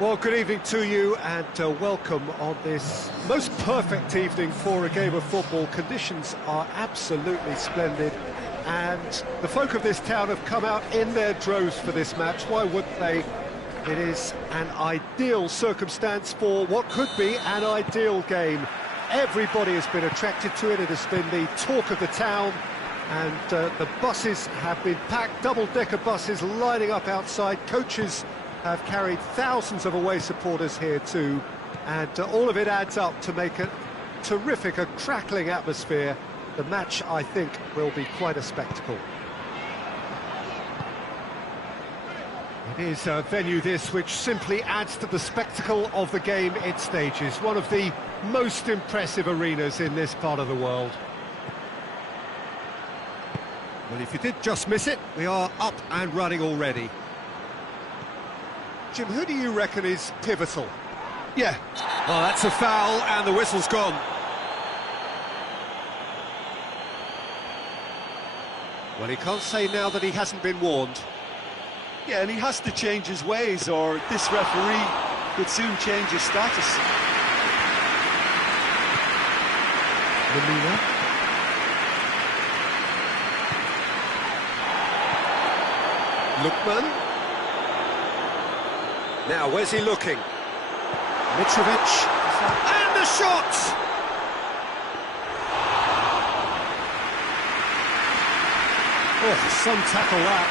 Well, good evening to you and welcome on this most perfect evening for a game of football. Conditions are absolutely splendid and the folk of this town have come out in their droves for this match. Why wouldn't they? It is an ideal circumstance for what could be an ideal game. Everybody has been attracted to it. It has been the talk of the town, and the buses have been packed, double-decker buses lining up outside. Coaches have carried thousands of away supporters here too, and all of it adds up to make a terrific, a crackling atmosphere. The match, I think, will be quite a spectacle. It is a venue this which simply adds to the spectacle of the game it stages. One of the most impressive arenas in this part of the world. Well, if you did just miss it, we are up and running already. Jim, who do you reckon is pivotal? Yeah. Oh, that's a foul, and the whistle's gone. Well, he can't say now that he hasn't been warned. Yeah, and he has to change his ways, or this referee could soon change his status. Lamina. Lookman. Now, where's he looking? Mitrovic. And the shot! Oh, some tackle that.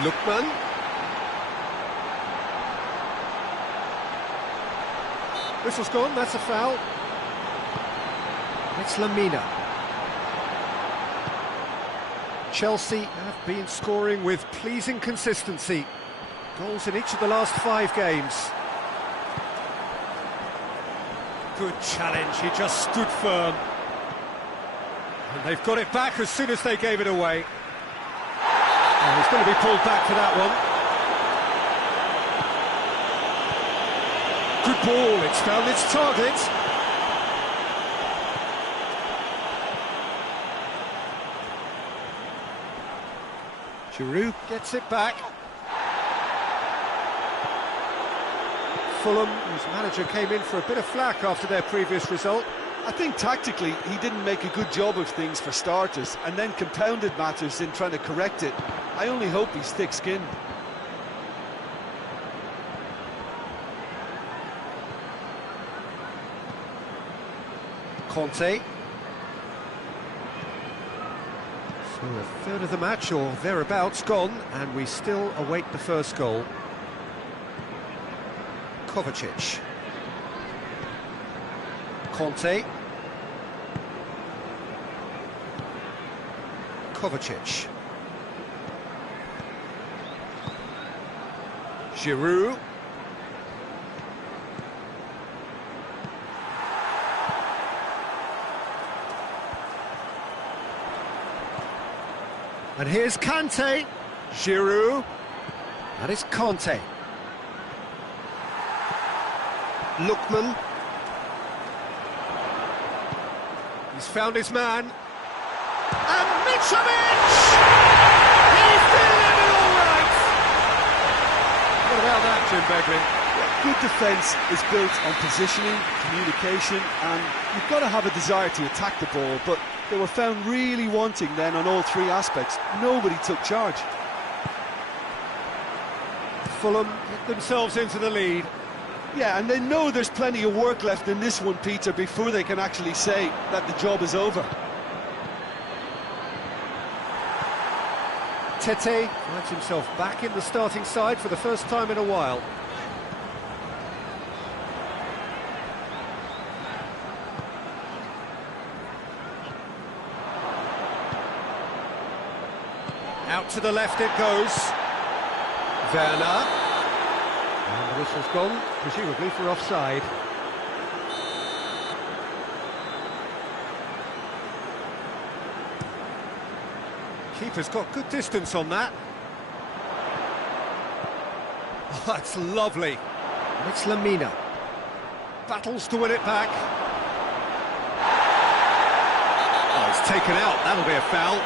Lookman. Whistle's gone, that's a foul. It's Lamina. Chelsea have been scoring with pleasing consistency. Goals in each of the last 5 games. Good challenge, he just stood firm. And they've got it back as soon as they gave it away. Oh, he's going to be pulled back for that one. Good ball, it's found its target. Giroud gets it back. Fulham, whose manager came in for a bit of flack after their previous result. I think tactically he didn't make a good job of things for starters, and then compounded matters in trying to correct it. I only hope he's thick-skinned. Conte. So a third of the match, or thereabouts, gone, and we still await the first goal. Kovacic. Conte. Kovacic. Giroud. And here's Kante. Giroud. That is Conte. Lookman. He's found his man. And Mitrovic! He's delivered all right! What about that, Jim Begley? Good defence is built on positioning, communication, and you've got to have a desire to attack the ball, but they were found really wanting then on all 3 aspects. Nobody took charge. Fulham get themselves into the lead. Yeah, and they know there's plenty of work left in this one, Peter, before they can actually say that the job is over. Tete finds himself back in the starting side for the first time in a while. Out to the left it goes. Werner. And the whistle's gone, presumably for offside. Keeper's got good distance on that. Oh, that's lovely. And it's Lamina. Battles to win it back. Oh, it's taken out. That'll be a foul.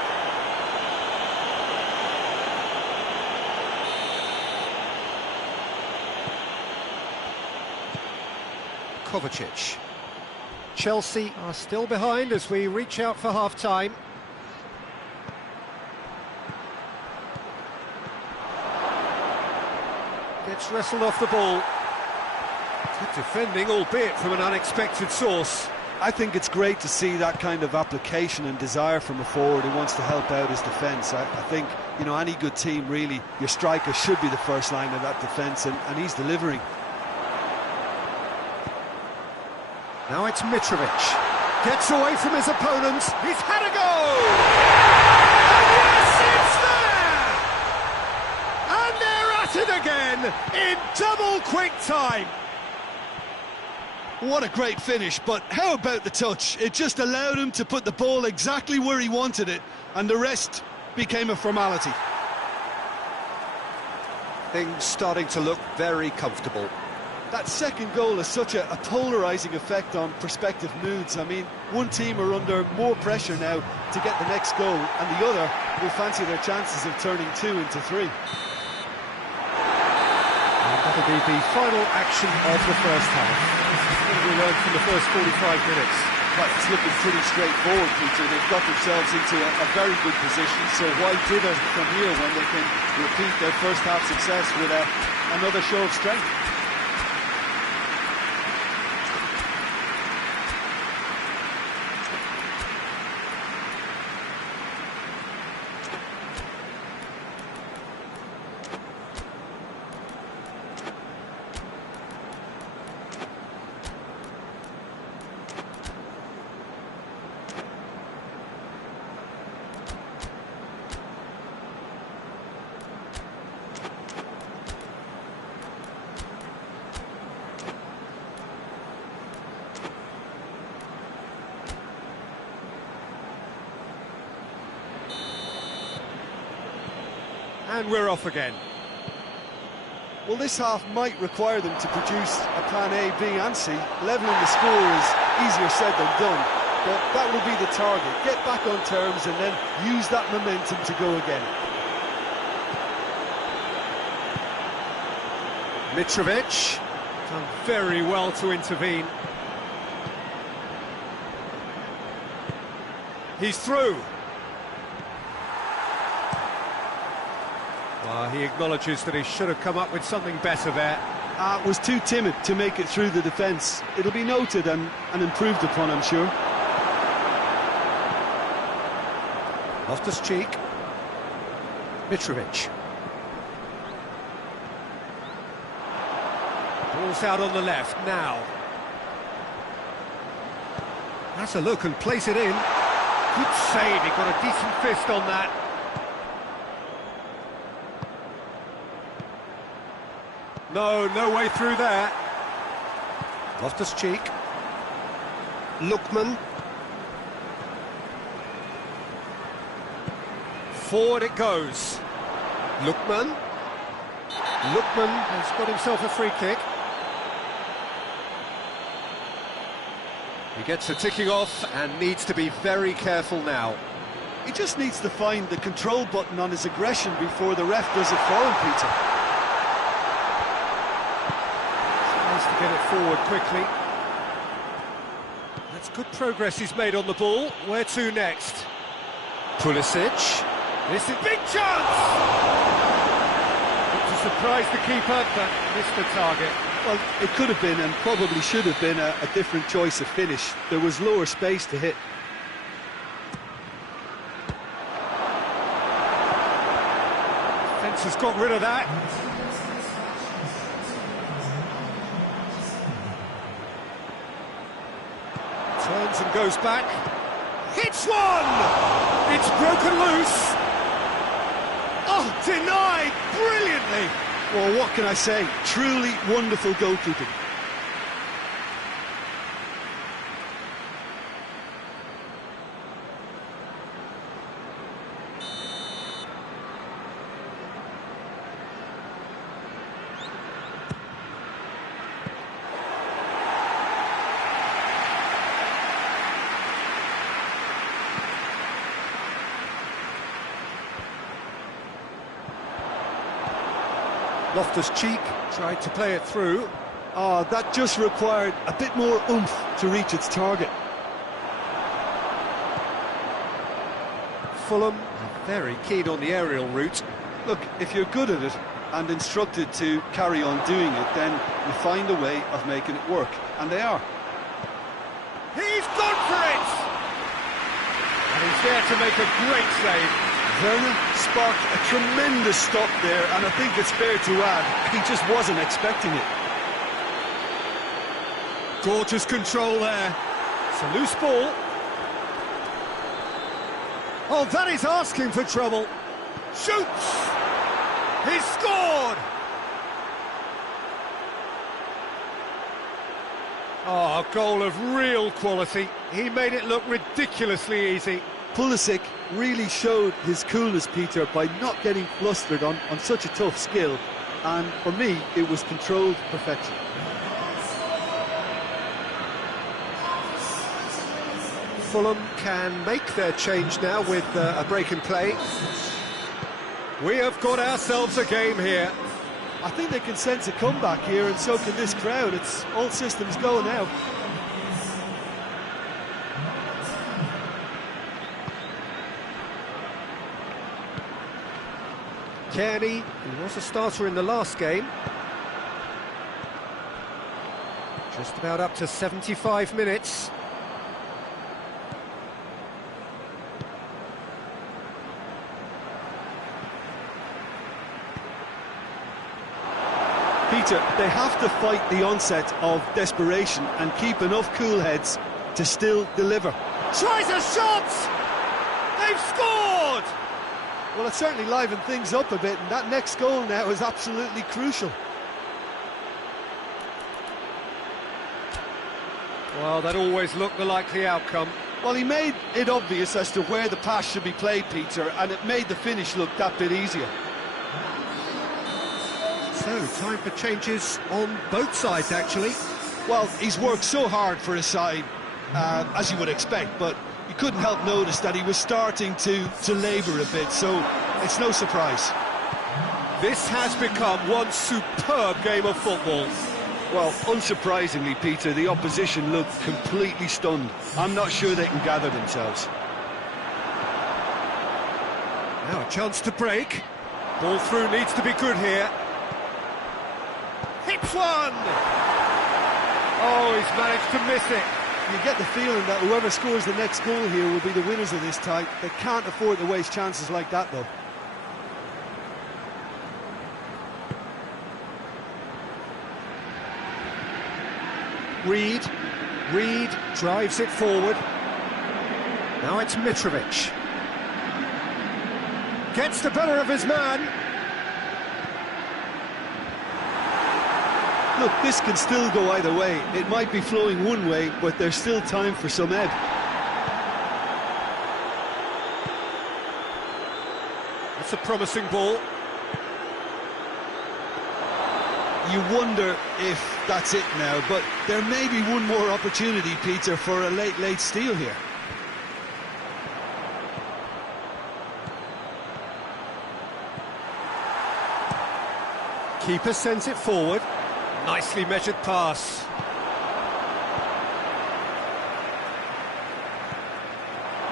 Kovacic. Chelsea are still behind as we reach out for half-time. Gets wrestled off the ball. Good defending, albeit from an unexpected source. I think it's great to see that kind of application and desire from a forward who wants to help out his defence. I think, you know, any good team, really, your striker should be the first line of that defence, and he's delivering. Now it's Mitrovic. Gets away from his opponents. He's had a go! And yes, it's there! And they're at it again in double quick time. What a great finish, but how about the touch? It just allowed him to put the ball exactly where he wanted it, and the rest became a formality. Things starting to look very comfortable. That second goal has such a polarising effect on prospective moods. I mean, one team are under more pressure now to get the next goal, and the other will fancy their chances of turning 2 into 3. And that'll be the final action of the first half. What have we learned from the first 45 minutes? Well, it's looking pretty straightforward, Peter. They've got themselves into a very good position, so why dither from here when they can repeat their first half success with another show of strength? And we're off again. Well, this half might require them to produce a plan A, B and C. Levelling the score is easier said than done, but that will be the target. Get back on terms and then use that momentum to go again. Mitrovic, done very well to intervene. He's through. Well, he acknowledges that he should have come up with something better there. Was too timid to make it through the defence. It'll be noted and improved upon, I'm sure. Loftus-Cheek. Mitrovic. Ball's out on the left now. That's a look and place it in. Good save, he got a decent fist on that. No way through there. Loftus-Cheek. Lookman. Forward it goes. Lookman. Lookman has got himself a free kick. He gets a ticking off and needs to be very careful now. He just needs to find the control button on his aggression before the ref does it for him, Peter. Tries to get it forward quickly. That's good progress he's made on the ball. Where to next? Pulisic. This is big chance! To surprise the keeper, but missed the target. Well, it could have been and probably should have been a different choice of finish. There was lower space to hit. Defence has got rid of that. Turns and goes back. Hits one! It's broken loose. Oh, denied brilliantly. Well, what can I say? Truly wonderful goalkeeping. Loftus-Cheek tried to play it through. Oh, that just required a bit more oomph to reach its target. Fulham are very keen on the aerial route. Look, if you're good at it and instructed to carry on doing it, then you find a way of making it work, and they are. He's gone for it! And he's there to make a great save. Werner sparked a tremendous stop there, and I think it's fair to add, he just wasn't expecting it. Gorgeous control there. It's a loose ball. Oh, that is asking for trouble. Shoots! He's scored! Oh, a goal of real quality. He made it look ridiculously easy. Pulisic really showed his coolness, Peter, by not getting flustered on such a tough skill. And for me, it was controlled perfection. Fulham can make their change now with a break in play. We have got ourselves a game here. I think they can sense a comeback here, and so can this crowd. It's all systems go now. Kearney, who was a starter in the last game. Just about up to 75 minutes. Peter, they have to fight the onset of desperation and keep enough cool heads to still deliver. Tries a shot! They've scored! Well, it certainly livened things up a bit, and that next goal now is absolutely crucial. Well, that always looked the likely outcome. Well, he made it obvious as to where the pass should be played, Peter, and it made the finish look that bit easier. So, time for changes on both sides, actually. Well, he's worked so hard for his side, as you would expect, but you couldn't help notice that he was starting to labour a bit, so it's no surprise. This has become one superb game of football. Well, unsurprisingly, Peter, the opposition looked completely stunned. I'm not sure they can gather themselves. Now a chance to break. Ball through needs to be good here. Hits one! Oh, he's managed to miss it. You get the feeling that whoever scores the next goal here will be the winners of this tie. They can't afford to waste chances like that, though. Reed drives it forward. Now it's Mitrovic. Gets the better of his man. Look, this can still go either way. It might be flowing one way, but there's still time for some ebb. That's a promising ball. You wonder if that's it now, but there may be one more opportunity, Peter, for a late steal here. Keeper sends it forward. Nicely measured pass.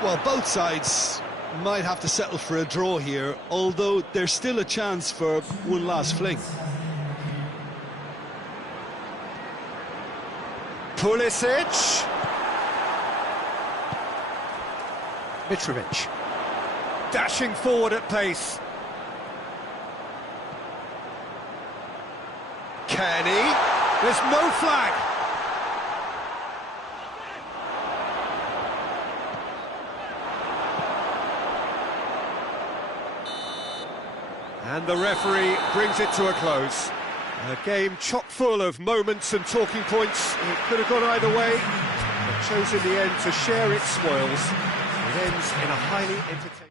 Well, both sides might have to settle for a draw here, although there's still a chance for one last fling. Pulisic. Mitrovic. Dashing forward at pace. Kearney. There's no flag. And the referee brings it to a close. A game chock full of moments and talking points. It could have gone either way, but chose in the end to share its spoils. It ends in a highly entertaining...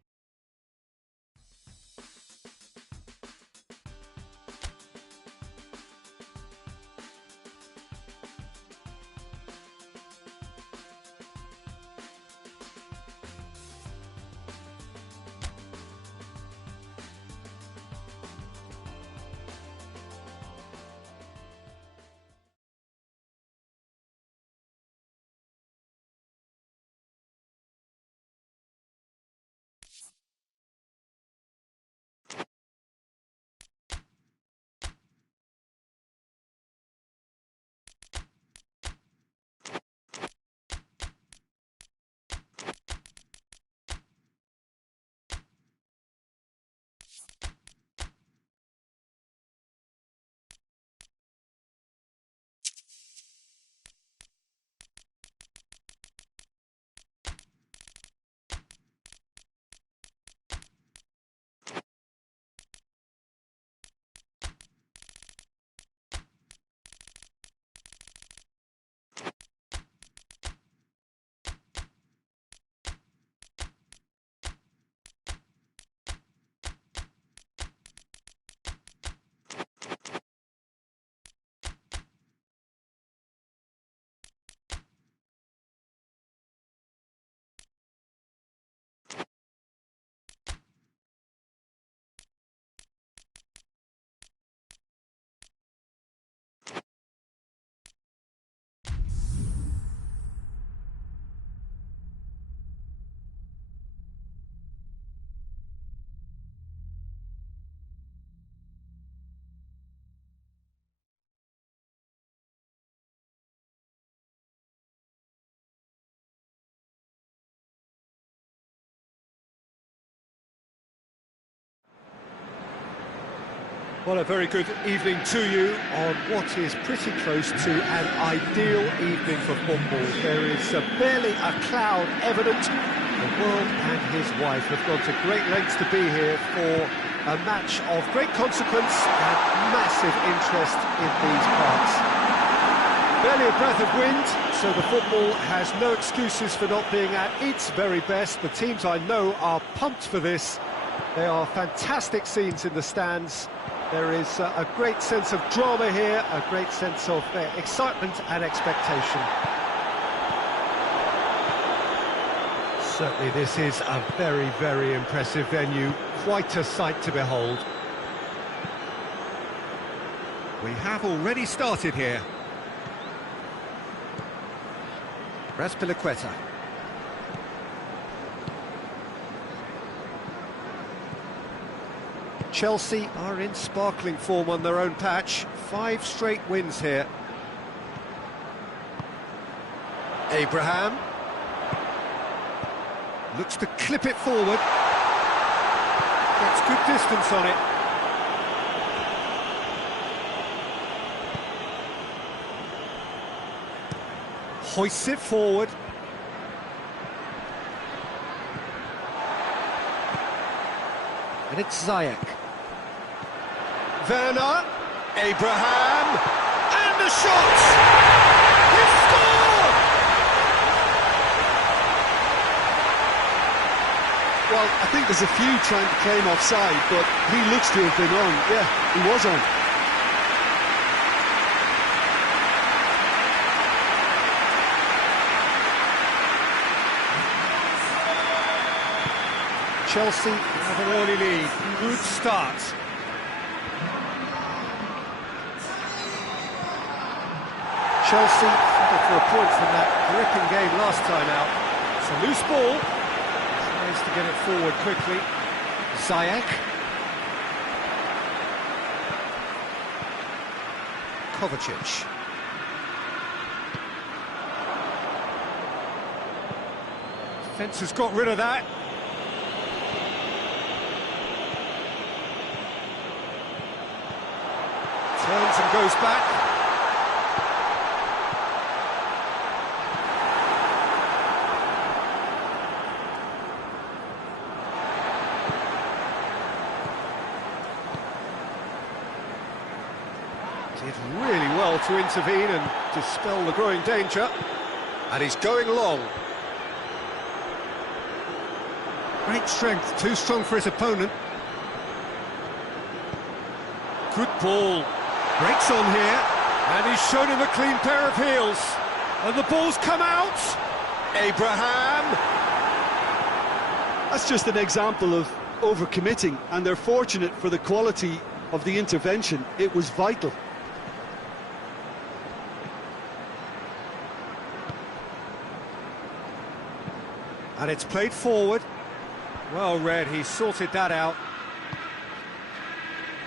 Well, a very good evening to you on what is pretty close to an ideal evening for football. There is barely a cloud evident. The world and his wife have gone to great lengths to be here for a match of great consequence and massive interest in these parts. Barely a breath of wind, so the football has no excuses for not being at its very best. The teams I know are pumped for this. They are fantastic scenes in the stands. There is a great sense of drama here, a great sense of excitement and expectation. Certainly this is a very, very impressive venue, quite a sight to behold. We have already started here. Raspilicueta. Chelsea are in sparkling form on their own patch. 5 straight wins here. Abraham looks to clip it forward. Gets good distance on it. Hoists it forward. And it's Ziyech. Werner, Abraham, and the shot! He scored! Well, I think there's a few trying to claim offside, but he looks to have been on. Yeah, he was on. Chelsea have an early lead. Good start. Chelsea looking for a point from that gripping game last time out. It's a loose ball. Tries to get it forward quickly. Ziyech. Kovacic. Defence has got rid of that. Turns and goes back. Did really well to intervene and dispel the growing danger. And he's going long. Great strength, too strong for his opponent. Good ball. Breaks on here, and he's shown him a clean pair of heels. And the ball's come out. Abraham. That's just an example of overcommitting, and they're fortunate for the quality of the intervention. It was vital. And it's played forward. Well read, he sorted that out.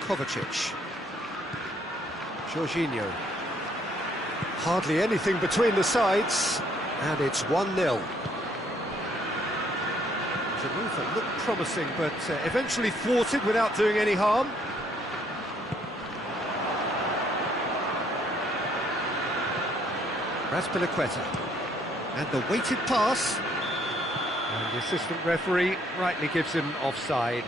Kovacic. Jorginho. Hardly anything between the sides, and it's 1-0. It's a move that looked promising, but eventually thwarted without doing any harm. Raspilicueta. And the weighted pass. And the assistant referee rightly gives him offside.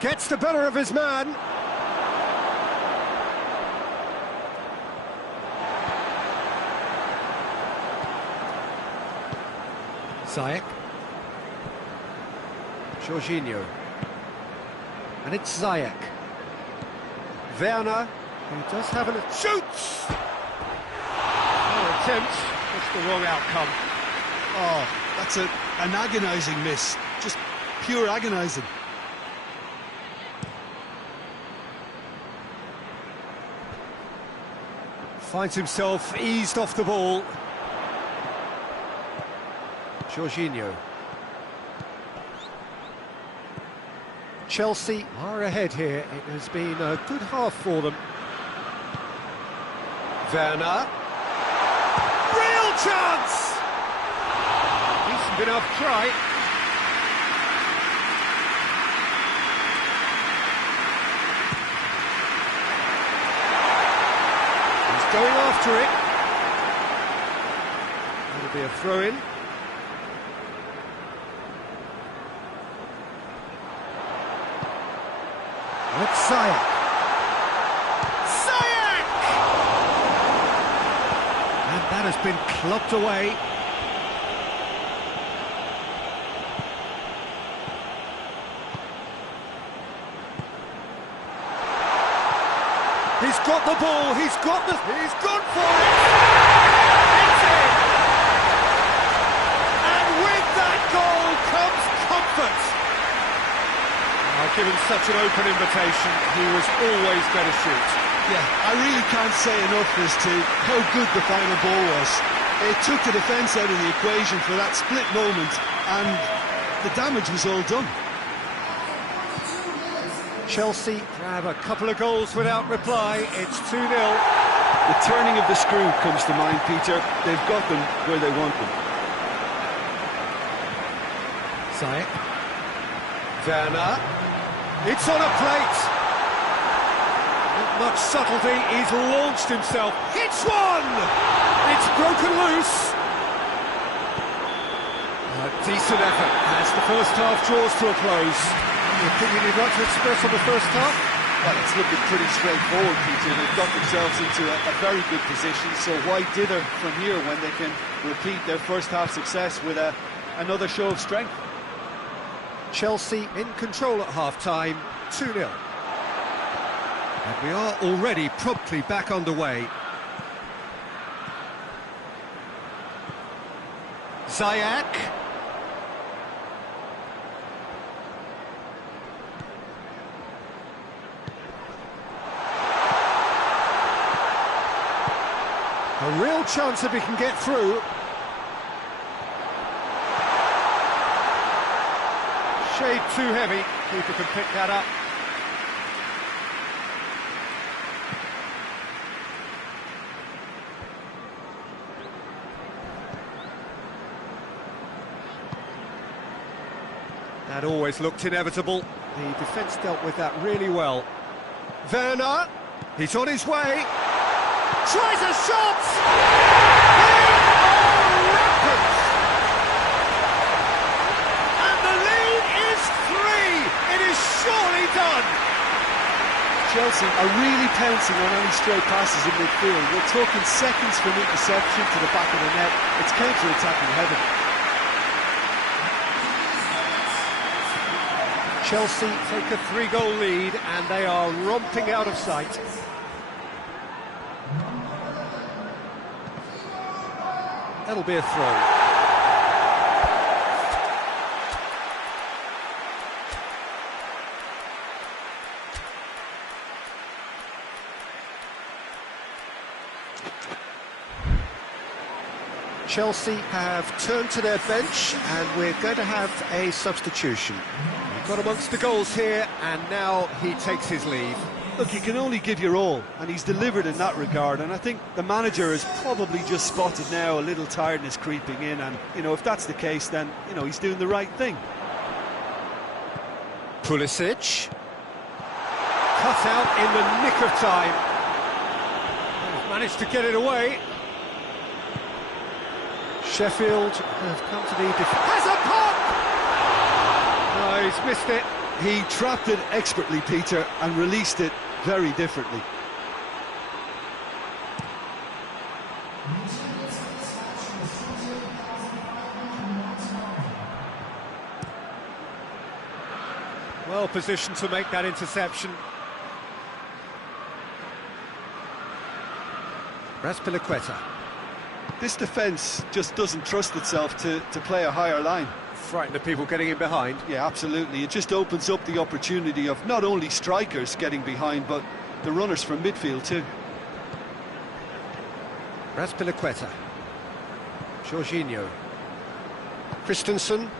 Gets the better of his man. Ziyech. Jorginho. And it's Ziyech. Werner, who does have an... Shoots! Oh, attempt, just the wrong outcome. Oh, that's an agonising miss. Just pure agonising. Finds himself eased off the ball. Jorginho. Chelsea are ahead here. It has been a good half for them. Werner. Real chance! Decent enough try. He's going after it. That'll be a throw-in. That's Ziyech. Ziyech! And that has been clubbed away. He's got the ball, he's gone for it! It's in! And with that goal comes comfort! Given such an open invitation, he was always going to shoot. Yeah, I really can't say enough as to how good the final ball was. It took the defence out of the equation for that split moment, and the damage was all done. Chelsea grab a couple of goals without reply. It's 2-0. The turning of the screw comes to mind, Peter. They've got them where they want them. Ziyech. Werner. It's on a plate. Not much subtlety, he's launched himself. Hits one! It's broken loose. A decent effort as the first half draws to a close. Any opinion you'd like to express on the first half? Well, it's looking pretty straightforward, Peter. They've got themselves into a very good position, so why dither from here when they can repeat their first half success with another show of strength? Chelsea in control at half-time, 2-0. And we are already promptly back underway. Ziyech. A real chance if he can get through. Shade too heavy, keeper can pick that up. That always looked inevitable. The defence dealt with that really well. Werner, he's on his way. Tries a shot! Surely done! Chelsea are really pouncing on any stray passes in midfield. We're talking seconds from interception to the back of the net. It's counter-attacking heaven. Chelsea take a 3-goal lead and they are romping out of sight. That'll be a throw. Chelsea have turned to their bench and we're going to have a substitution. We've got amongst the goals here and now he takes his leave. Look, you can only give your all and he's delivered in that regard, and I think the manager has probably just spotted now a little tiredness creeping in, and if that's the case then he's doing the right thing. Pulisic cut out in the nick of time. He's managed to get it away. Sheffield have come to the defence. Has a pop! No, he's missed it. He trapped it expertly, Peter, and released it very differently. Well positioned to make that interception. Raspilicueta. This defence just doesn't trust itself to play a higher line. Frightened of people getting in behind. Yeah, absolutely. It just opens up the opportunity of not only strikers getting behind, but the runners from midfield too. Raspilicueta. Jorginho. Christensen.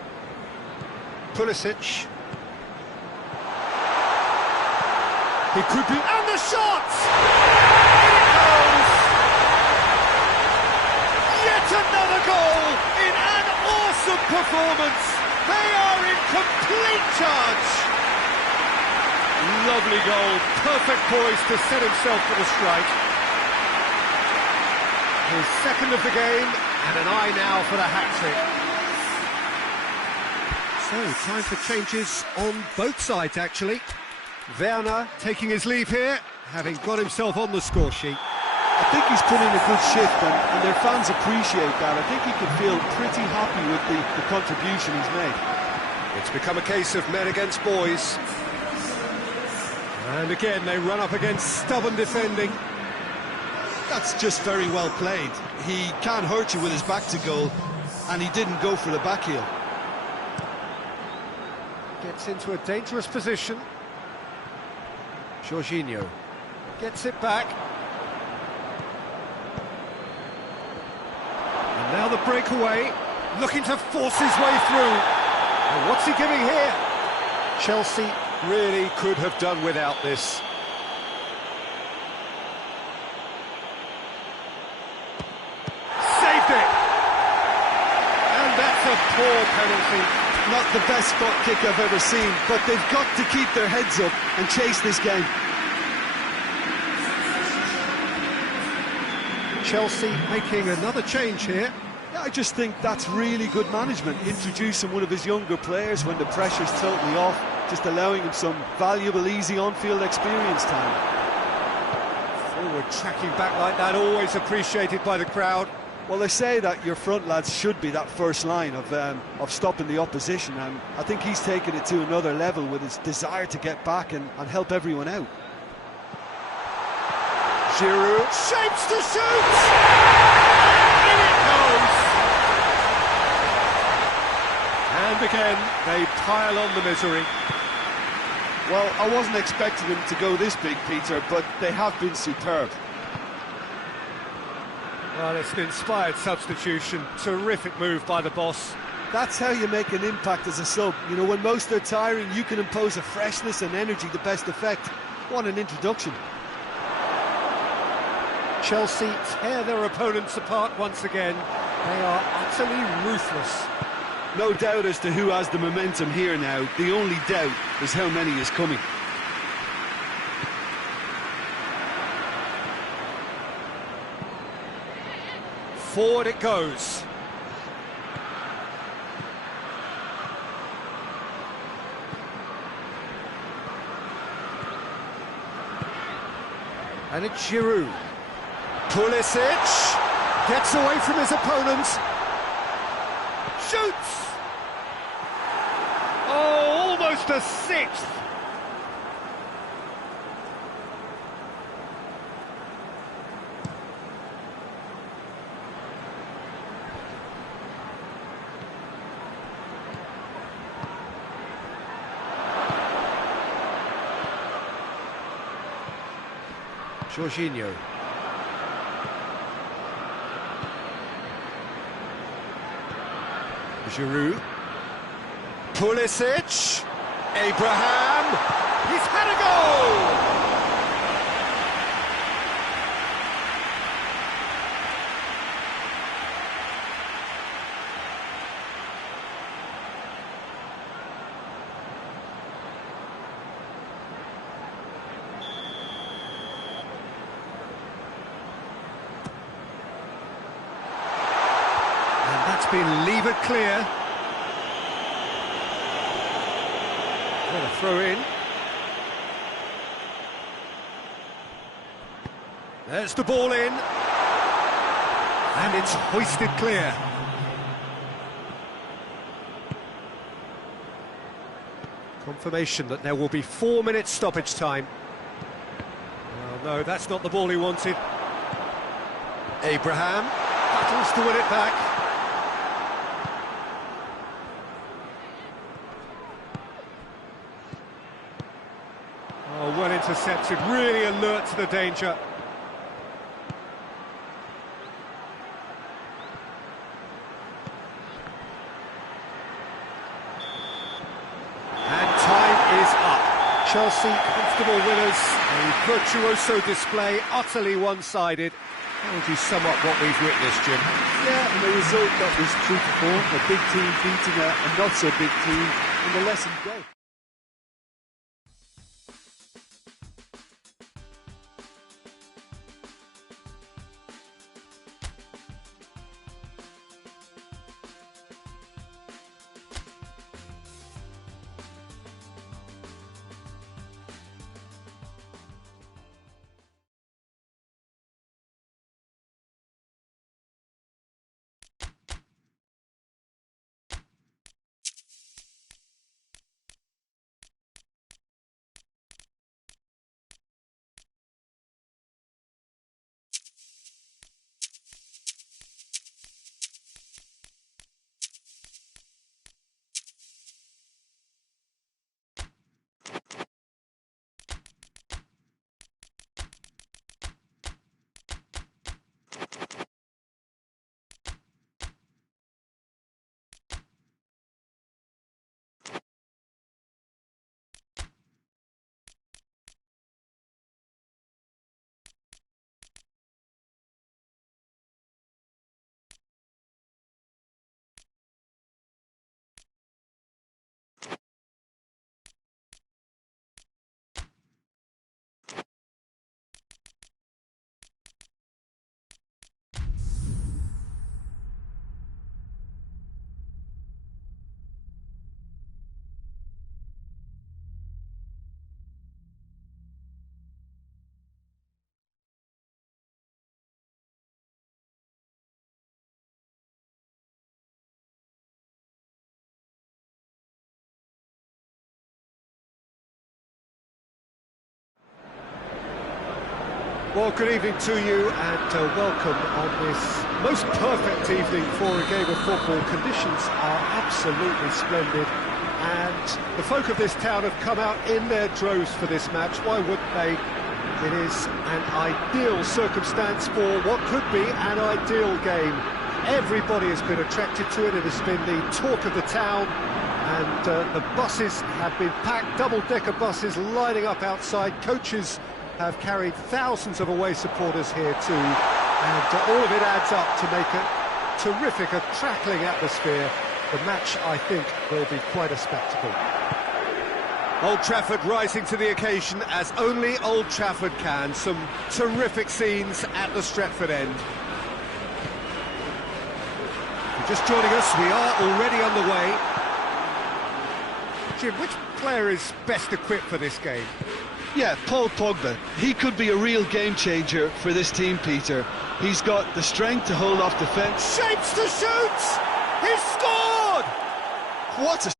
Pulisic. He could be... And the shot! In it goes! Yet another goal in an awesome performance! They are in complete charge! Lovely goal, perfect poise to set himself for the strike. His second of the game, and an eye now for the hat-trick. So, time for changes on both sides, actually. Werner taking his leave here, having got himself on the score sheet. I think he's put in a good shift, and their fans appreciate that. I think he can feel pretty happy with the contribution he's made. It's become a case of men against boys. And again, they run up against stubborn defending. That's just very well played. He can't hurt you with his back to goal, and he didn't go for the back heel. Gets into a dangerous position. Jorginho gets it back. And now the breakaway, looking to force his way through. And what's he giving here? Chelsea really could have done without this. Saved it! And that's a poor penalty. Not the best spot kick I've ever seen, but they've got to keep their heads up and chase this game. Chelsea making another change here. Yeah, I just think that's really good management, introducing one of his younger players when the pressure's totally off, just allowing him some valuable, easy on-field experience time. Forward tracking back like that, always appreciated by the crowd. Well, they say that your front lads should be that first line of stopping the opposition, and I think he's taken it to another level with his desire to get back and help everyone out. Giroud shapes to shoot! In it goes! And again, they pile on the misery. Well, I wasn't expecting them to go this big, Peter, but they have been superb. Well, it's an inspired substitution. Terrific move by the boss. That's how you make an impact as a sub. You know, when most are tiring, you can impose a freshness and energy to best effect. What an introduction. Chelsea tear their opponents apart once again. They are utterly ruthless. No doubt as to who has the momentum here now. The only doubt is how many is coming. Forward it goes. And it's Giroud. Pulisic gets away from his opponent. Shoots! Oh, almost a sixth. Jorginho. Giroud. Pulisic. Abraham. He's had a goal! That's been levered clear. Got a throw in. There's the ball in. And it's hoisted clear. Confirmation that there will be 4 minutes stoppage time. Well, no, that's not the ball he wanted. Abraham battles to win it back. Oh, well intercepted, really alert to the danger. And time is up. Chelsea, comfortable winners. A virtuoso display, utterly one-sided. How would you sum up what we've witnessed, Jim? Yeah, and a result that was true to form. A big team beating a not-so-big team in the lesson game. Well, good evening to you and welcome on this most perfect evening for a game of football. Conditions are absolutely splendid and the folk of this town have come out in their droves for this match. Why wouldn't they? It is an ideal circumstance for what could be an ideal game. Everybody has been attracted to it. It has been the talk of the town and the buses have been packed, double-decker buses lining up outside. Coaches have carried thousands of away supporters here too, and all of it adds up to make a terrific, a crackling atmosphere. The match, I think, will be quite a spectacle. Old Trafford rising to the occasion as only Old Trafford can. Some terrific scenes at the Stretford end. If you're just joining us, we are already on the way. Jim, which player is best equipped for this game? Yeah, Paul Pogba. He could be a real game changer for this team, Peter. He's got the strength to hold off defence. Shapes to shoot! He's scored! What a